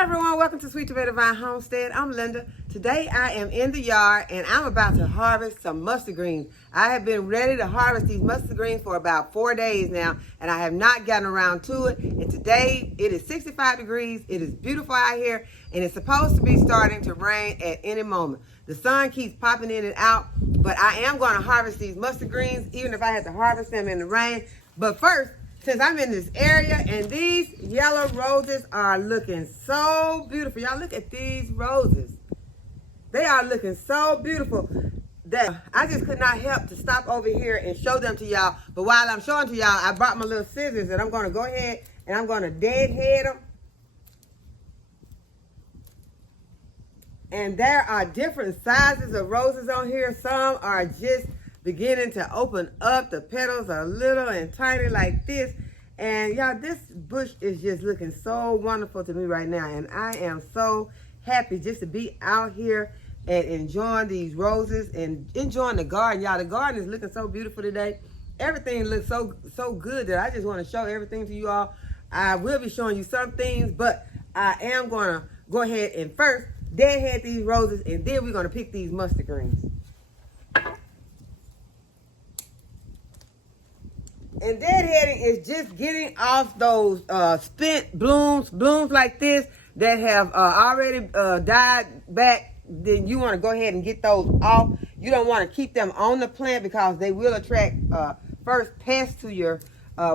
everyone, welcome to Sweet Tomato Vine Homestead. I'm Linda. Today I am in the yard and I'm about to harvest some mustard greens. I have been ready to harvest these mustard greens for about 4 days now and I have not gotten around to it. And today it is 65 degrees, it is beautiful out here, and it's supposed to be starting to rain at any moment. The sun keeps popping in and out, but I am going to harvest these mustard greens even if I have to harvest them in the rain. But first, since I'm in this area and these yellow roses are looking so beautiful. Y'all look at these roses. They are looking so beautiful that I just could not help to stop over here and show them to y'all. But while I'm showing to y'all, I brought my little scissors and I'm going to go ahead and I'm going to deadhead them. And there are different sizes of roses on here. Some are just beginning to open up. The petals are little and tiny like this. And y'all, this bush is just looking so wonderful to me right now. And I am so happy just to be out here and enjoying these roses and enjoying the garden. Y'all, the garden is looking so beautiful today. Everything looks so good that I just want to show everything to you all. I will be showing you some things, but I am going to go ahead and first deadhead these roses, and then we're going to pick these mustard greens. And deadheading is just getting off those spent blooms like this that have already died back. Then you want to go ahead and get those off. You don't want to keep them on the plant because they will attract first pests to your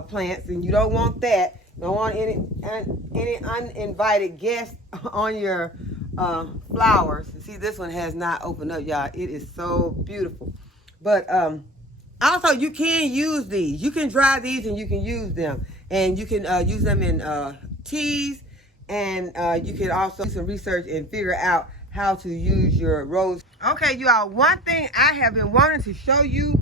plants, and you don't want that. You don't want any uninvited guests on your flowers. See, this one has not opened up, y'all. It is so beautiful. But also, you can use these. You can dry these and you can use them. And you can use them in teas. And you can also do some research and figure out how to use your rose. Okay, you all, one thing I have been wanting to show you,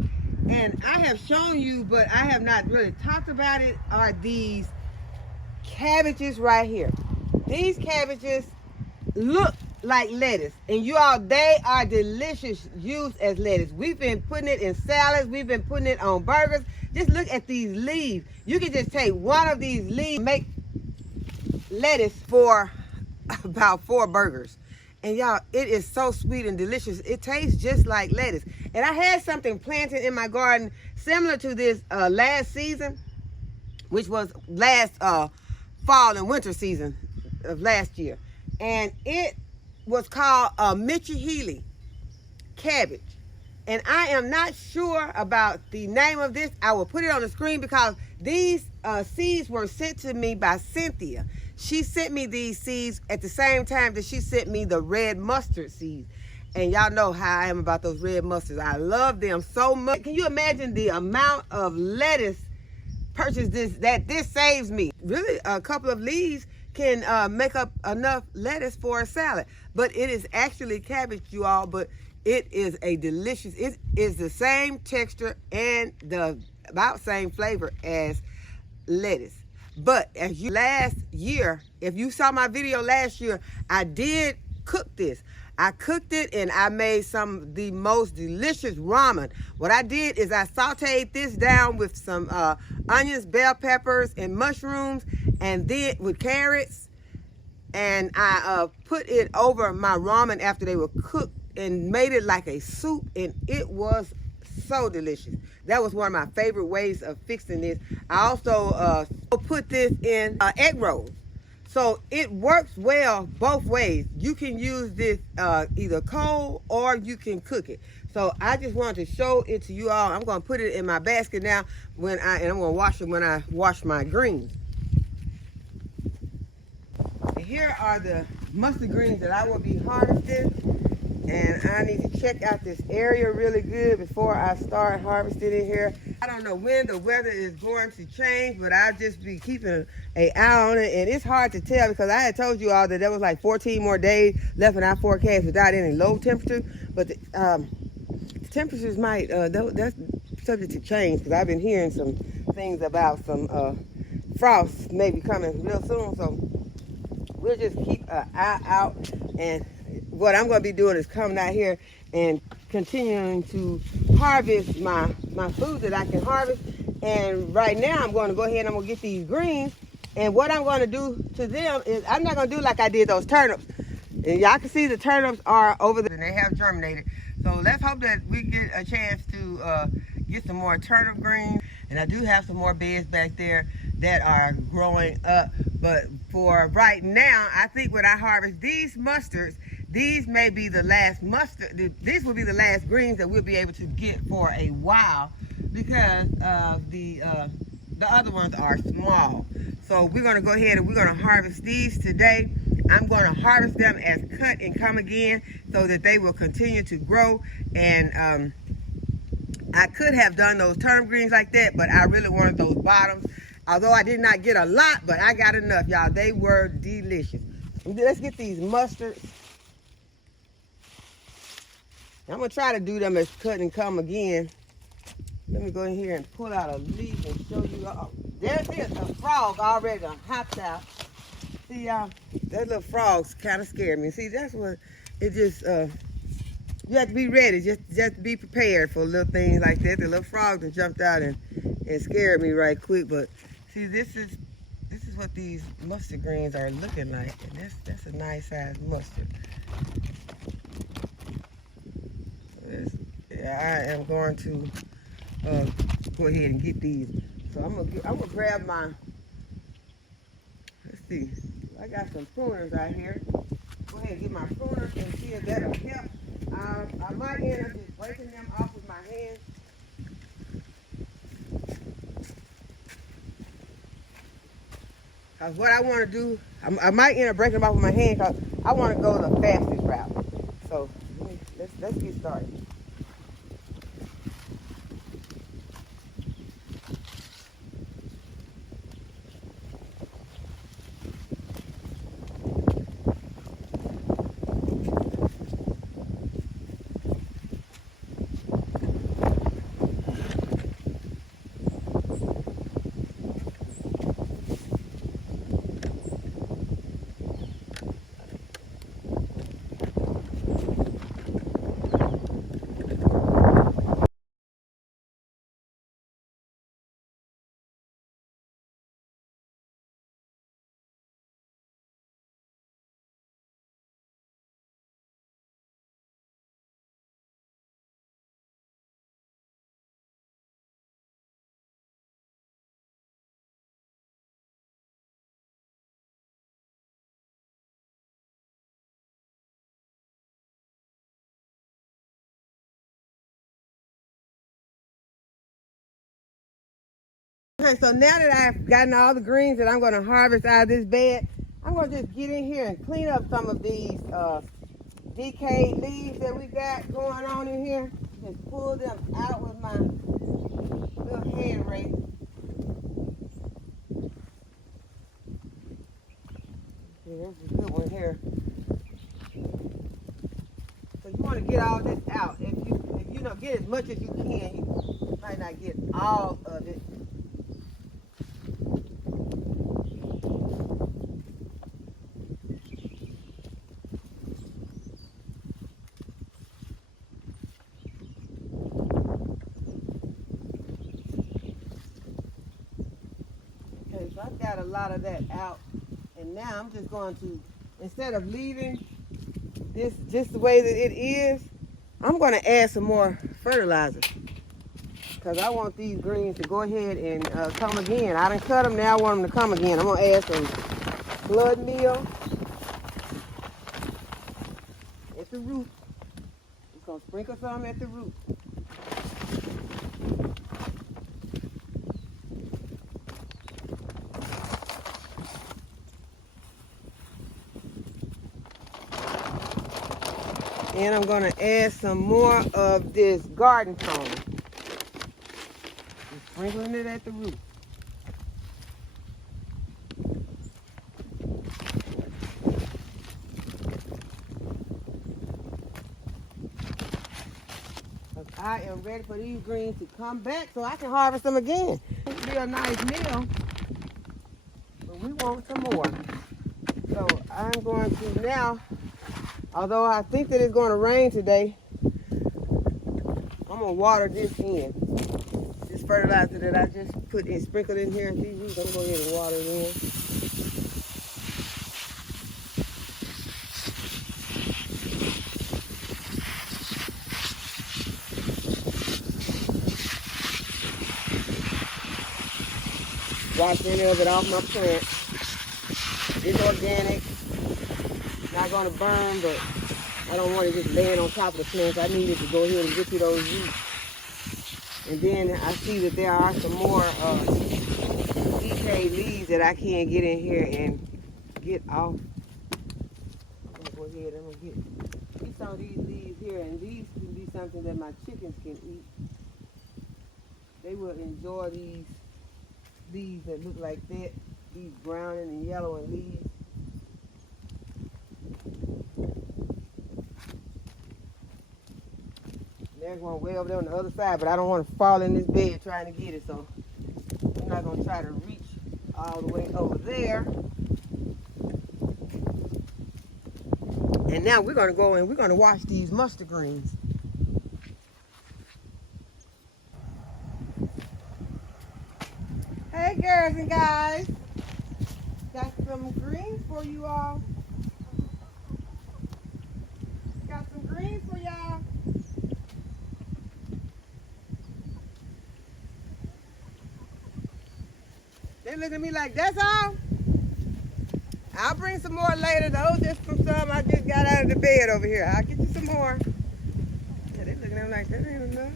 and I have shown you, but I have not really talked about it, are these cabbages right here. These cabbages look like lettuce, and you all, they are delicious used as lettuce. We've been putting it in salads, we've been putting it on burgers. Just look at these leaves. You can just take one of these leaves, make lettuce for about 4 burgers. And y'all, it is so sweet and delicious. It tastes just like lettuce. And I had something planted in my garden similar to this last season, which was last fall and winter season of last year. And it was called Mitchie cabbage. And I am not sure about the name of this. I will put it on the screen because these seeds were sent to me by Cynthia. She sent me these seeds at the same time that she sent me the red mustard seeds. And y'all know how I am about those red mustards. I love them so much. Can you imagine the amount of lettuce purchased this saves me? Really, a couple of leaves can make up enough lettuce for a salad. But it is actually cabbage, you all, but it is a delicious, it is the same texture and the about same flavor as lettuce. But as you last year, if you saw my video last year, I did cook this. I cooked it and I made some of the most delicious ramen. What I did is I sauteed this down with some onions, bell peppers, and mushrooms, and then with carrots. And I put it over my ramen after they were cooked and made it like a soup, and it was so delicious. That was one of my favorite ways of fixing this. I also put this in egg rolls. So it works well both ways. You can use this either cold or you can cook it. So I just wanted to show it to you all. I'm going to put it in my basket now and I'm going to wash it when I wash my greens. And here are the mustard greens that I will be harvesting. And I need to check out this area really good before I start harvesting in here. I don't know when the weather is going to change, but I'll just be keeping an eye on it. And it's hard to tell because I had told you all that there was like 14 more days left in our forecast without any low temperature. But the temperatures might, that's subject to change because I've been hearing some things about some frost maybe coming real soon. So we'll just keep an eye out, and what I'm going to be doing is coming out here and continuing to harvest my food that I can harvest. And right now I'm going to go ahead and I'm going to get these greens And what I'm going to do to them is I'm not going to do like I did those turnips. And y'all can see the turnips are over there and they have germinated. So let's hope that we get a chance to get some more turnip greens. And I do have some more beds back there that are growing up. But for right now, I think when I harvest these mustards, these may be the last mustard. These will be the last greens that we'll be able to get for a while, because the other ones are small. So we're going to go ahead and we're going to harvest these today. I'm going to harvest them as cut and come again so that they will continue to grow. And I could have done those turnip greens like that, but I really wanted those bottoms. Although I did not get a lot, but I got enough, y'all. They were delicious. Let's get these mustards. I'm going to try to do them as cut and come again. Let me go in here and pull out a leaf and show you. There's a frog already done hopped out. See, y'all, that little frog's kind of scared me. See, that's what it just, you have to be ready, just to be prepared for little things like that. The little frog that jumped out and scared me right quick. But see, this is what these mustard greens are looking like. And that's a nice size mustard. I am going to go ahead and get these. So I'm gonna grab my, let's see, I got some pruners out here. Go ahead and get my pruners and see if that'll help. I might end up just breaking them off with my hands. Cause what I want to do, I might end up breaking them off with my hand, cause I want to go the fastest route. So let's get started. Okay, so now that I've gotten all the greens that I'm going to harvest out of this bed, I'm going to just get in here and clean up some of these decayed leaves that we got going on in here. Just pull them out with my little hand rake. Yeah, this is a good one here. So you want to get all this out. If you know, get as much as you can. You might not get all of it. So I've got a lot of that out, and now I'm just going to, instead of leaving this just the way that it is, I'm going to add some more fertilizer, because I want these greens to go ahead and come again. I done cut them, now I want them to come again. I'm going to add some blood meal at the root. I'm going to sprinkle some at the root. And I'm going to add some more of this garden tone. Just sprinkling it at the root. I am ready for these greens to come back so I can harvest them again. It'll be a nice meal, but we want some more. So I'm going to now, although I think that it's going to rain today, I'm going to water this in. This fertilizer that I just put in, sprinkled in here, these roots, I'm going to go ahead and water it in. wash any of it off my plant. It's organic, not gonna burn, but I don't want it just laying on top of the plants. I need it to go ahead and get to those roots. And then I see that there are some more decayed leaves that I can't get in here and get off. I'm gonna go ahead and get some of these leaves here, and these can be something that my chickens can eat. They will enjoy these leaves that look like that, these brown and yellow leaves. There's one way over there on the other side, but I don't want to fall in this bed trying to get it, so I'm not going to try to reach all the way over there. And now we're going to go and we're going to wash these mustard greens. Hey girls and guys, got some greens for you all. Got some greens for y'all. They look at me like, that's all? I'll bring some more later. Those just from some I just got out of the bed over here. I'll get you some more. Yeah, they looking at me like, that ain't enough.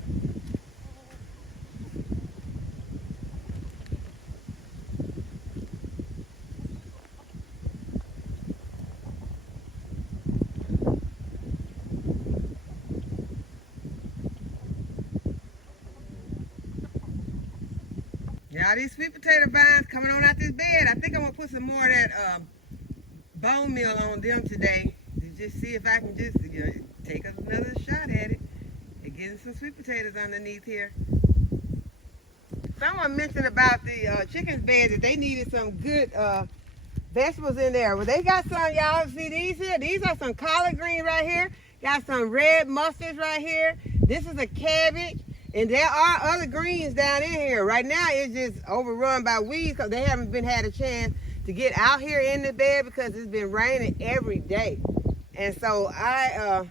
Now these sweet potato vines coming on out this bed. I think I'm gonna put some more of that bone meal on them today to just see if I can just take another shot at it and getting some sweet potatoes underneath here. Someone mentioned about the chicken's bed that they needed some good vegetables in there. Well, they got some, y'all see these here? These are some collard greens right here. Got some red mustards right here. This is a cabbage. And there are other greens down in here. Right now, it's just overrun by weeds because they haven't had a chance to get out here in the bed because it's been raining every day. And so I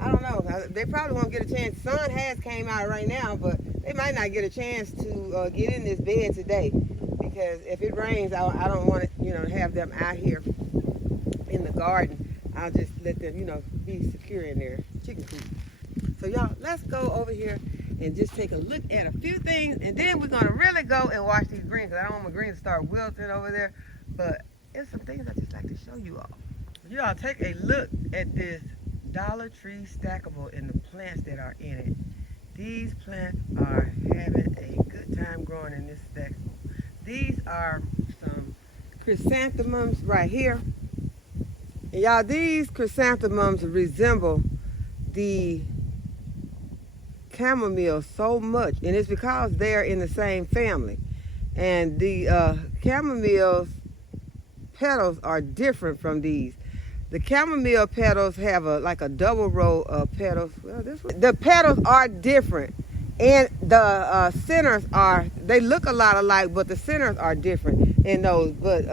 don't know. They probably won't get a chance. Sun has came out right now, but they might not get a chance to get in this bed today because if it rains, I don't want it, have them out here in the garden. I'll just let them, be secure in their chicken coop. So y'all, let's go over here and just take a look at a few things, and then we're gonna really go and wash these greens because I don't want my greens to start wilting over there. But there's some things I just like to show you all. You all take a look at this Dollar Tree stackable and the plants that are in it. These plants are having a good time growing in this stackable. These are some chrysanthemums right here. And y'all, these chrysanthemums resemble the chamomile so much, and it's because they're in the same family. And the chamomile's petals are different from these. The chamomile petals have like a double row of petals. Well, the petals are different, and the centers they look a lot alike, but the centers are different in those. But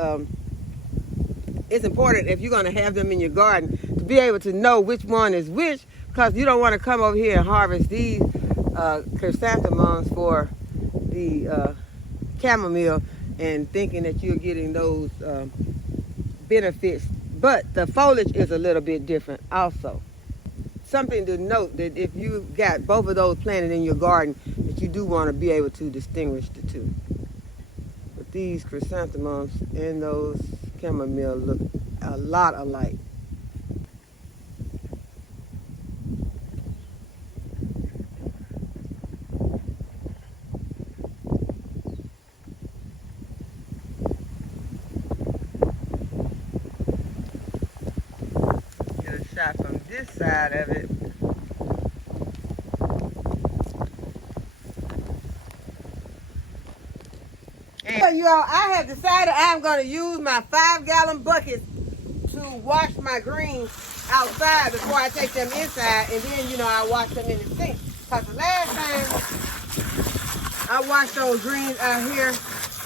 it's important if you're going to have them in your garden to be able to know which one is which, because you don't want to come over here and harvest these chrysanthemums for the chamomile and thinking that you're getting those benefits. But the foliage is a little bit different also. Something to note that if you got both of those planted in your garden, that you do want to be able to distinguish the two. But these chrysanthemums and those chamomile look a lot alike. Shot from this side of it. And you all, I have decided I'm going to use my 5-gallon bucket to wash my greens outside before I take them inside, and then I wash them in the sink. Because the last time I washed those greens out here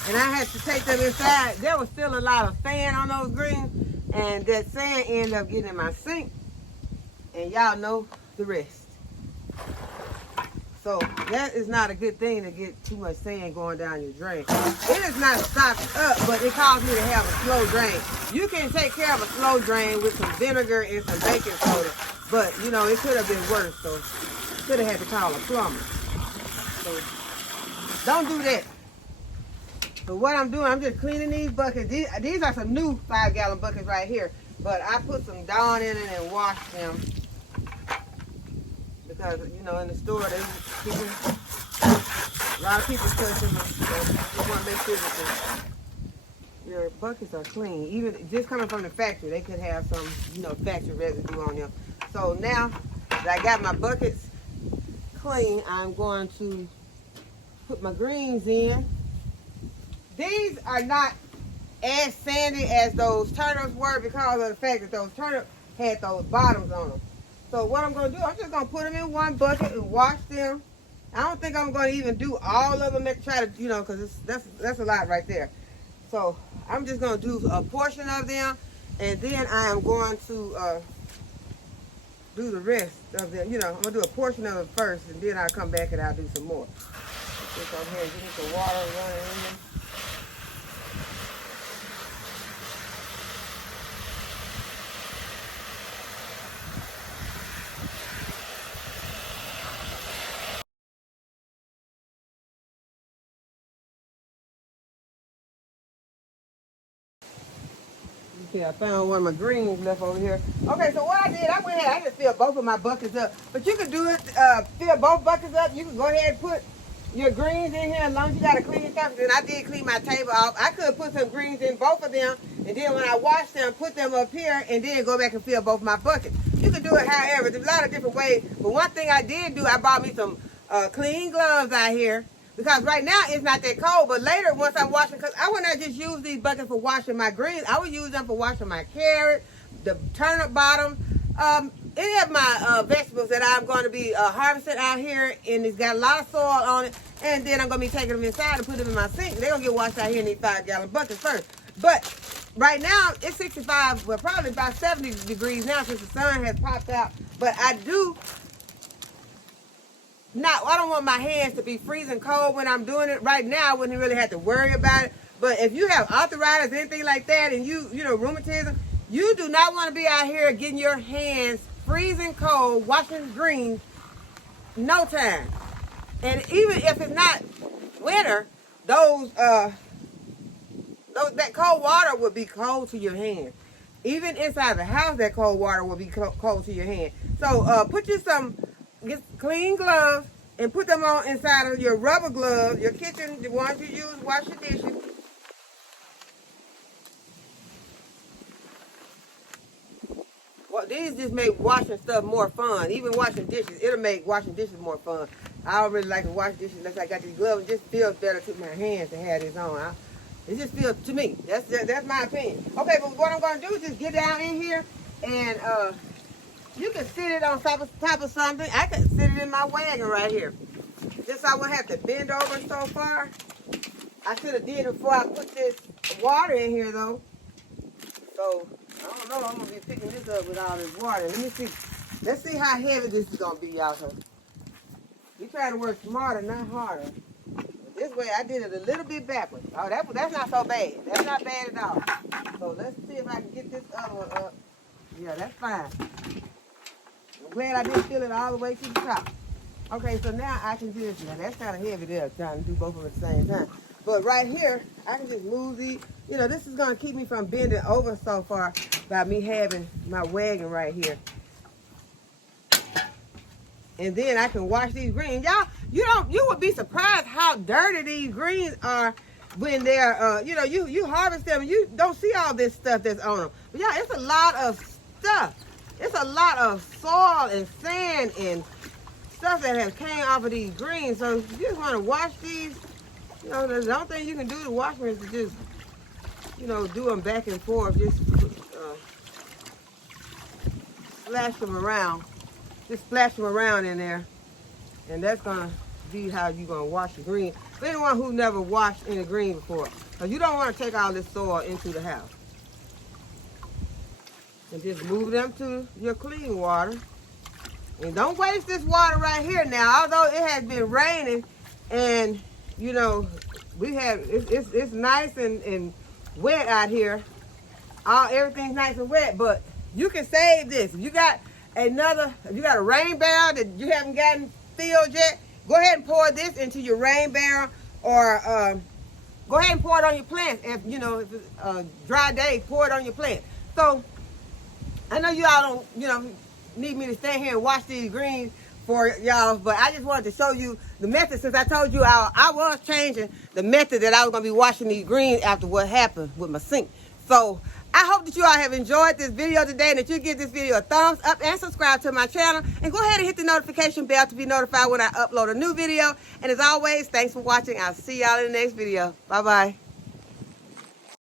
and I had to take them inside, there was still a lot of sand on those greens, and that sand ended up getting in my sink. And y'all know the rest. So that is not a good thing to get too much sand going down your drain. It is not stopped up, but it caused me to have a slow drain. You can take care of a slow drain with some vinegar and some baking soda, but you know, it could have been worse, so could have had to call a plumber. So don't do that. So what I'm doing, I'm just cleaning these buckets. These are some new 5-gallon buckets right here, but I put some Dawn in it and washed them. Because, you know, in the store, a lot of people touching them. So just want to make sure that your buckets are clean. Even just coming from the factory, they could have some, you know, factory residue on them. So now that I got my buckets clean, I'm going to put my greens in. These are not as sandy as those turnips were because of the fact that those turnips had those bottoms on them. So what I'm going to do, I'm just going to put them in one bucket and wash them. I don't think I'm going to even do all of them and try to, you know, because that's a lot right there. So I'm just going to do a portion of them, and then I am going to do the rest of them. You know, I'm going to do a portion of it first, and then I'll come back and I'll do some more. Just go ahead and get some water running in there. See, I found one of my greens left over here. Okay, so what I did, I went ahead, I just filled both of my buckets up. But you could do it, fill both buckets up. You can go ahead and put your greens in here as long as you got to clean stuff. And I did clean my table off. I could put some greens in both of them, and then when I wash them, put them up here, and then go back and fill both my buckets. You can do it however. There's a lot of different ways. But one thing I did do, I bought me some clean gloves out here. Because right now it's not that cold, but later once I'm washing, because I would not just use these buckets for washing my greens. I would use them for washing my carrot, the turnip bottom, any of my vegetables that I'm going to be harvesting out here, and it's got a lot of soil on it. And then I'm going to be taking them inside and put them in my sink. They're going to get washed out here in these 5-gallon buckets first. But right now it's 65, well probably about 70 degrees now since the sun has popped out. But I don't want my hands to be freezing cold when I'm doing it. Right now, I wouldn't really have to worry about it. But if you have arthritis, anything like that, and you know, rheumatism, you do not want to be out here getting your hands freezing cold, washing greens, no time. And even if it's not winter, that cold water would be cold to your hands. Even inside the house, that cold water will be cold to your hand. So put you get clean gloves and put them on inside of your rubber gloves, your kitchen, the ones you use, wash your dishes. Well, these just make washing stuff more fun. Even washing dishes, it'll make washing dishes more fun. I don't really like to wash dishes unless I got these gloves. It just feels better to my hands to have this on. It just feels, to me, that's my opinion. Okay, but what I'm going to do is just get down in here and you can sit it on top of something. I can sit it in my wagon right here. Just so I wouldn't have to bend over so far. I should have did it before I put this water in here though. So, I don't know, I'm going to be picking this up with all this water. Let me see. Let's see how heavy this is going to be out here. We try to work smarter, not harder. But this way, I did it a little bit backwards. Oh, that's not so bad. That's not bad at all. So, let's see if I can get this other one up. Yeah, that's fine. I'm glad I didn't fill it all the way to the top. Okay, so now I can just, now that's kind of heavy there, trying to do both of them at the same time. But right here, I can just move these. You know, this is going to keep me from bending over so far by me having my wagon right here. And then I can wash these greens. Y'all, you would be surprised how dirty these greens are when they're, you know, you harvest them and you don't see all this stuff that's on them. But yeah, it's a lot of stuff. It's a lot of soil and sand and stuff that has came off of these greens. So if you just want to wash these, you know, the only thing you can do to wash them is to just, you know, do them back and forth. Just splash them around. Just splash them around in there. And that's going to be how you're going to wash the green. For anyone who never washed any green before. Because you don't want to take all this soil into the house. And just move them to your clean water. And don't waste this water right here now. Although it has been raining, and you know, it's nice and wet out here. Everything's nice and wet, but you can save this. If you got a rain barrel that you haven't gotten filled yet, go ahead and pour this into your rain barrel, or go ahead and pour it on your plants. If if it's a dry day, pour it on your plants. So I know you all don't need me to stand here and watch these greens for y'all, but I just wanted to show you the method, since I told you I was changing the method that I was going to be washing these greens after what happened with my sink. So I hope that you all have enjoyed this video today, and that you give this video a thumbs up and subscribe to my channel, and go ahead and hit the notification bell to be notified when I upload a new video. And as always, thanks for watching. I'll see y'all in the next video. Bye bye.